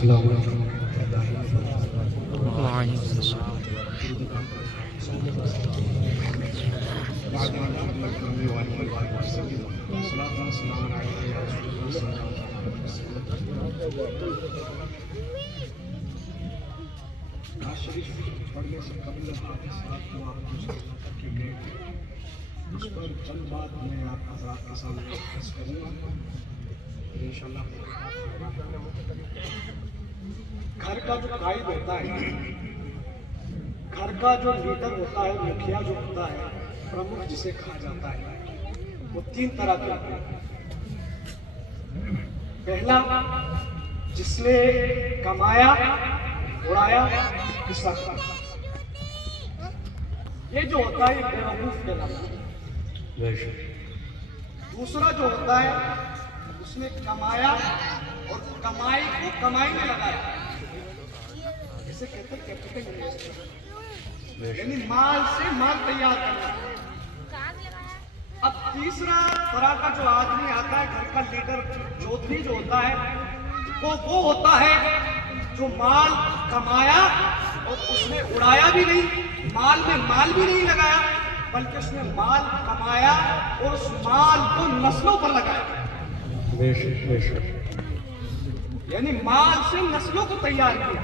السلام علیکم شریف پڑھنے سے قبل آپ کے ساتھ جو آپ اس پر چند بات میں آپ حضرات کے سامنے پیش کروں گا انشاءاللہ۔ گھر کا جو قائد ہوتا ہے، گھر کا جو لیڈر ہوتا ہے، مکھیا جو ہوتا ہے، پرمکھ جسے کہا جاتا ہے، وہ تین طرح کے ہوتے ہیں۔ پہلا، جس نے کمایا، اڑایا، حصہ کیا، یہ جو ہوتا ہے بے وقوف کہلاتا ہے۔ دوسرا جو ہوتا ہے، اس نے کمایا اور کمائی کو کمائی میں لگایا، اسے کہتے ہیں کیپٹل انویسٹمنٹ، یعنی مال سے مال تیار کرنا۔ اب تیسرا طرح کا جو آدمی آتا ہے، گھر کا لیڈر جوتھی جو ہوتا ہے، وہ ہوتا ہے جو مال کمایا اور اس نے اڑایا بھی نہیں، مال میں مال بھی نہیں لگایا، بلکہ اس نے مال کمایا اور اس مال کو نسلوں پر لگایا، یعنی مال سے نسلوں کو تیار کیا۔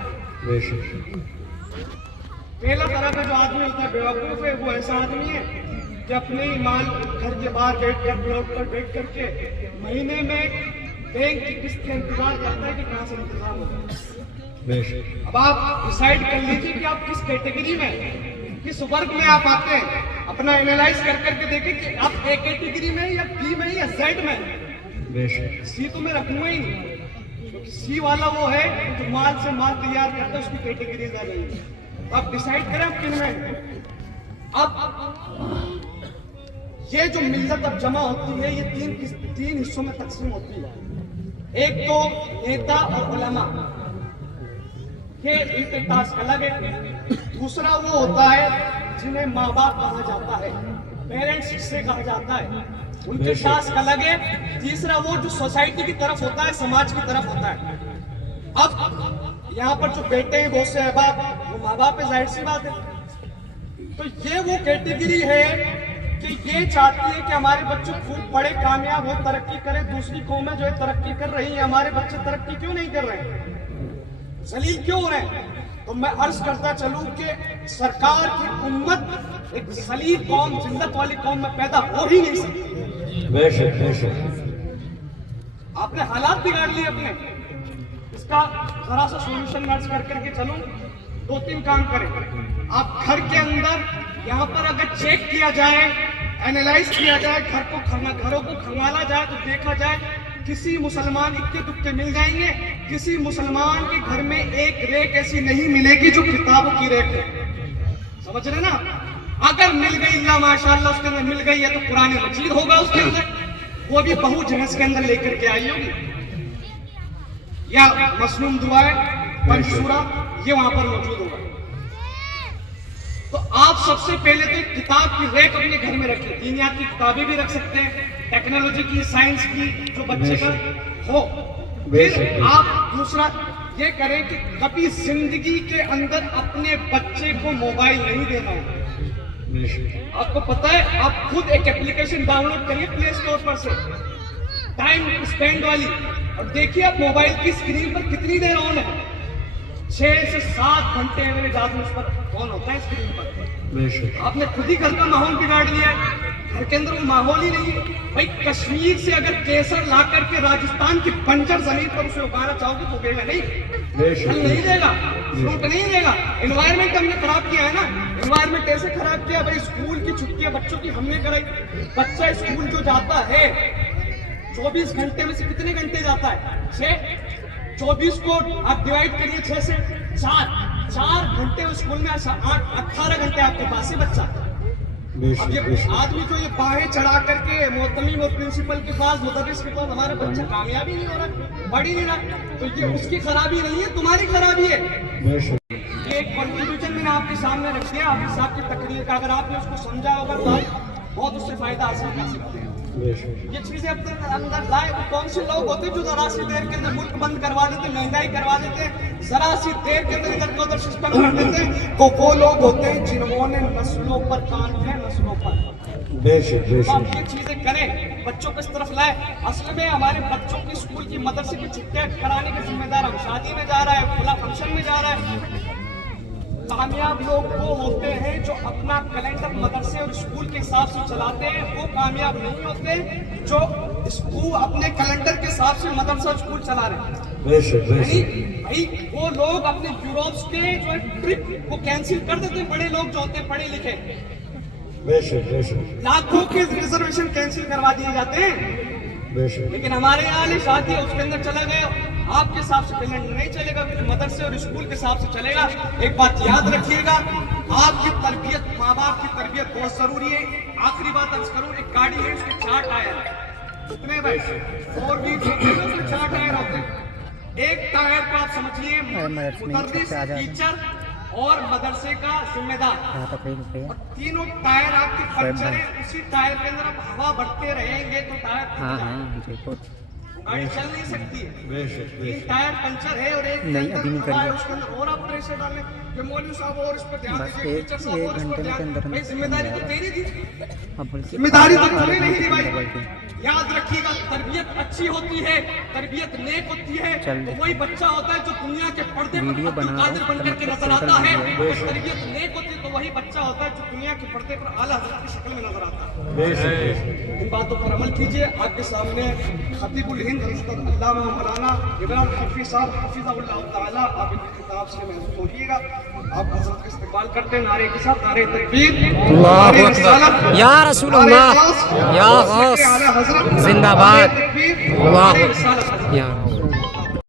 پہلا طرح کا جو آدمی ہوتا ہے بیوقوف ہے، وہ ایسا آدمی ہے کہ اپنے ہی مال گھر کے باہر بیٹھ کر کے مہینے میں بینک کی قسط کا انتظار کرتا ہے کہ کہاں سے انتظام ہوگا۔ اب آپ ڈیسائیڈ کر لیجیے کہ آپ کس کیٹیگری میں، کس ورگ میں آپ آتے ہیں، اپنا اینالائز کر کے دیکھیں کہ آپ اے کیٹیگری میں یا بی میں یا زیڈ میں۔ سی تو میں رکھوں گا ہی نہیں، کیونکہ سی والا وہ ہے جو مال سے مال تیار کرتا ہے، اس کی کیٹیگری زیادہ نہیں ہے۔ آپ ڈیسائیڈ کریں آپ کن میں۔ اب یہ جو ملت اب جمع ہوتی ہے، یہ تین حصوں میں تقسیم ہوتی ہے۔ ایک تو نیتا اور علماء، یہ ان کے ٹاسک الگ ہے۔ دوسرا وہ ہوتا ہے جنہیں ماں باپ کہا جاتا ہے، پیرنٹس جسے کہا جاتا ہے، ان کے ٹاسک الگ ہے۔ تیسرا وہ جو سوسائٹی کی طرف ہوتا ہے، سماج کی طرف ہوتا ہے۔ اب یہاں پر جو بیٹے ہیں بہت سے احباب، وہ ماں باپ ہے، ظاہر سی بات ہے۔ تو یہ وہ کیٹیگری ہے کہ یہ چاہتی ہے کہ ہمارے بچے خوب پڑھے، کامیاب ہو، ترقی کرے۔ دوسری قومیں جو ہے ترقی کر رہی ہیں، ہمارے بچے ترقی کیوں نہیں کر رہے ہیں، ذلیل کیوں ہو رہے ہیں؟ تو میں عرض کرتا چلوں کہ سرکار کی امت ایک ذلیل قوم، ذلت والی قوم میں پیدا ہو ہی نہیں سکتی۔ آپ نے حالات بگاڑ لیے اپنے۔ اس کا ذرا سا سولوشن عرض کر کے چلوں، دو تین کام کریں۔ آپ گھر کے اندر یہاں پر اگر چیک کیا جائے، اینالائز کیا جائے، گھروں کو کھنگالا جائے تو دیکھا جائے کسی مسلمان اکے دکے مل جائیں گے، کسی مسلمان کے گھر میں ایک ریک ایسی نہیں ملے گی جو کتابوں کی ریک ہے۔ سمجھ رہے نا؟ اگر مل گئی، اللہ ماشاءاللہ اس کے اندر مل گئی ہے تو قرآن مجید ہوگا اس کے اندر، وہ بھی بہو جہیز کے اندر لے کر کے آئی ہوگی، یا مسنون دعائیں، منشورہ، یہ وہاں پر موجود ہوگا۔ تو آپ سب سے پہلے تو کتاب کی ریک اپنے گھر میں رکھیں۔ دینیات کی کتابیں بھی رکھ سکتے ہیں، ٹیکنالوجی کی، سائنس کی، جو بچے کا ہو۔ پھر آپ دوسرا یہ کریں کہ کبھی زندگی کے اندر اپنے بچے کو موبائل نہیں دینا ہو۔ آپ کو پتا ہے، آپ خود ایک اپلیکیشن ڈاؤن لوڈ کریے پلے اسٹور پر سے، ٹائم اسپینڈ والی، اور دیکھیے آپ موبائل کی اسکرین پر کتنی دیر آن ہے۔ 6 سے 7 گھنٹے ایوریج آدمی اس پر آن ہوتا ہے اسکرین پر۔ آپ نے خود ہی گھر کا ماحول بگاڑ لیا ہے، گھر کے اندر وہ ماحول ہی نہیں ہے۔ بھائی کشمیر سے اگر کیسر لا کر کے راجستھان کی بنجر زمین پر اسے اگانا چاہو گے تو اگے گا نہیں، پھل نہیں دے گا، فروٹ نہیں دے گا۔ انوائرمنٹ ہم نے خراب کیا ہے نا۔ انوائرمنٹ ایسے خراب کیا، بھائی اسکول کی چھٹیاں بچوں کی ہم نے کرائی۔ بچہ اسکول جو جاتا ہے 24 گھنٹے میں سے کتنے گھنٹے جاتا ہے؟ 6۔ 24 کو آپ ڈیوائڈ کریے 6 سے 4 گھنٹے اسکول میں، 18 گھنٹے آپ کے پاس ہی بچہ۔ اب یہ آدمی کو یہ باہیں چڑھا کر کے محتمیم اور پرنسپل کے پاس، مدرس کے پاس ہمارا بچہ کامیابی نہیں ہو رہا، بڑھ ہی نہیں رہا، تو یہ اس کی خرابی نہیں ہے، تمہاری خرابی ہے۔ یہ ایک کنٹریبیوشن میں نے آپ کے سامنے رکھ دیا، حافظ صاحب کی تقریر کا، اگر آپ نے اس کو سمجھا ہوگا تو آپ بہت اس سے فائدہ حاصل کر سکتے ہیں۔ یہ چیزیں اپنے اندر لائے. وہ کون سے لوگ ہوتے جو ذرا سی دیر کے اندر ملک بند کروا دیتے, مہنگائی کروا دیتے, ذرا سی دیر کے اندر ادھر کا ادھر سسٹم کر دیتے. تو وہ لوگ ہوتے ہیں جنہوں نے نسلوں پر کام کیا, نسلوں پر. آپ یہ چیزیں کریں, بچوں کو اس طرف لائے. اصل میں ہمارے بچوں کی اسکول کی مدرسے کی چھٹیاں کرانے کے ذمہ دار ہم. شادی میں جا رہا ہے, کھلا فنکشن میں جا رہا ہے. کامیاب لوگ وہ ہوتے ہیں جو اپنا کیلنڈر مدرسے اور اسکول کے حساب سے چلاتے ہیں. وہ کامیاب نہیں ہوتے جو اسکول اپنے کیلنڈر کے حساب سے مدرسہ اور اسکول چلا رہے ہیں. بھائی وہ لوگ اپنے یوروپس کے جو ٹرپ کو کینسل کر دیتے ہیں. بڑے لوگ جو ہوتے ہیں پڑھے لکھے, لاکھوں کے ریزرویشن کینسل کروا دیے جاتے ہیں. لیکن ہمارے یہاں نے شادی ہے, اس کے اندر چلا گیا. آپ کے حساب سے کیلنڈر نہیں چلے گا, مدرسے اور اسکول کے حساب سے چلے گا. ایک بات یاد رکھیے گا, آپ کی تربیت, ماں باپ کی تربیت بہت ضروری ہے. آخری بات عرض کروں, ایک گاڑی ہے, اس کے 4 ٹائر ہیں. کتنے بھائی؟ 4 ویلز ہوتے ہیں, اس میں 4 ٹائر ہوتے ہیں. ایک ٹائر کو آپ سمجھیے مدرس, ٹیچر اور مدرسے کا ذمہ دار, اور تینوں ٹائر آپ کے پنچر ہیں. اسی ٹائر کے اندر آپ ہوا بھرتے رہیں گے تو ٹائر گاڑی چل نہیں سکتی ہے. 3 ٹائر پنچر ہے اور ایک ہوا ہے, اس کے اندر اور آپ پریشر ڈالیں کہ مولوی صاحب اور اس پر دھیان دیجیے, ٹیچر صاحب اور اس پر دھیان. بھائی ذمہ داری تو تیری تھی, ذمہ داری تو تمہیں نہیں دی بھائی. یاد رکھیے گا, تربیت اچھی ہوتی ہے, تربیت نیک ہوتی ہے تو وہی بچہ ہوتا ہے جو دنیا کے پردے پر عبد القادر بن کر کے نظر آتا ہے. تربیت نیک ہوتی ہے تو وہی بچہ ہوتا ہے جو دنیا کے پردے پر اعلیٰ حضرت کی شکل میں نظر آتا ہے. ان باتوں پر عمل کیجیے. آپ کے سامنے خطیب الہند حضرت علامہ مولانا عمران حفیظ صاحب حفظہ اللہ تعالیٰ, آپ ان کی کتاب سے محفوظ ہوئیے گا. آپ حضرت کا استقبال کرتے ہیں نعرے کے ساتھ, نعرے تکبیر, اللہ اکبر, یا رسول اللہ, یا غوث زندہ باد, اللہ, یا